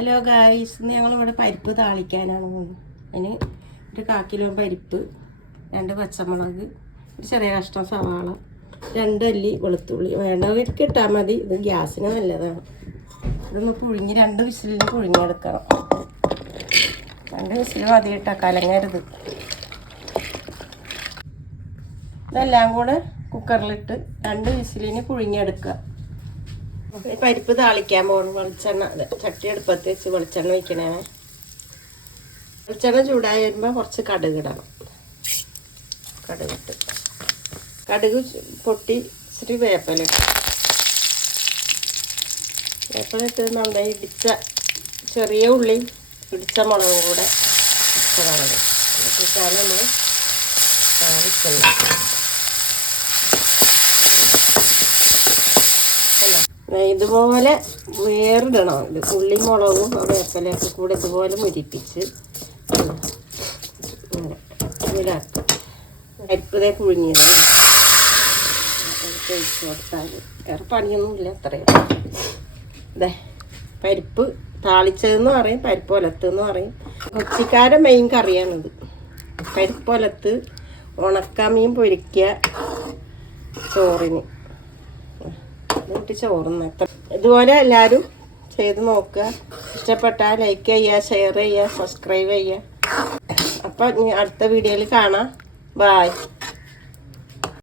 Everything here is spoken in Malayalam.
ഹലോ ഗായ്സ്, ഇന്ന് ഞങ്ങളിവിടെ പരിപ്പ് താളിക്കാനാണ് പോകുന്നത്. അതിന് ഒരു 1/4 കിലോ പരിപ്പ്, 2 പച്ചമുളക്, ഒരു ചെറിയ കഷ്ണം സവാള, 2 അല്ലി വെളുത്തുള്ളി. വേണ്ടവർക്ക് ഇട്ടാൽ മതി, ഇത് ഗ്യാസിന് നല്ലതാണ്. ഇതൊന്ന് പുഴുങ്ങി 2 വിസിലിന് പുഴുങ്ങിയെടുക്കണം. 2 വിസിൽ മതി ഇട്ടാൽ കലങ്ങരുത്. ഇതെല്ലാം കൂടെ കുക്കറിലിട്ട് 2 വിസിലിന് പുഴുങ്ങിയെടുക്കുക. പരിപ്പ് താളിക്കാൻ പോകണം. വെളിച്ചെണ്ണ ചട്ടി അടുപ്പത്ത് വെച്ച് വെളിച്ചെണ്ണ വയ്ക്കണേ. വെളിച്ചെണ്ണ ചൂടായി വരുമ്പോൾ കുറച്ച് കടുക് ഇടണം. കടുക് പൊട്ടി ഇച്ചിരി വേപ്പിലിട്ട് നന്നായി ഇടിച്ച ചെറിയ ഉള്ളി ഇടിച്ച മുളകും കൂടെ ഇട്ടതാണ്. എന്നിട്ടാണ് നമ്മൾ താളിക്കുന്നത്. ഇതുപോലെ വേറിടണം. ഇത് ഉള്ളി മുളകും വേപ്പിലൊക്കെ കൂടെ ഇതുപോലെ മുരിപ്പിച്ച് ഇതിലാക്കാം. പരിപ്പതേ പുഴുങ്ങിയത് ഒഴിച്ച് കൊടുത്താൽ വേറെ പണിയൊന്നുമില്ല. അത്രയും അതെ. പരിപ്പ് താളിച്ചതെന്ന് പറയും, പരിപ്പ് ഒലത്തെന്ന് പറയും. കൊച്ചിക്കാരെ മെയിൻ കറിയാണിത്. പരിപ്പ് ഒലത്ത്, ഉണക്കമീൻ പൊരിക്കുക ചോറിന്. ചോറുന്ന ഇതുപോലെ എല്ലാവരും ചെയ്ത് നോക്കുക. ഇഷ്ടപ്പെട്ടാൽ ലൈക്ക് ചെയ്യുക, ഷെയർ ചെയ്യുക, സബ്സ്ക്രൈബ് ചെയ്യുക. അപ്പം അടുത്ത വീഡിയോയിൽ കാണാം. ബായ്.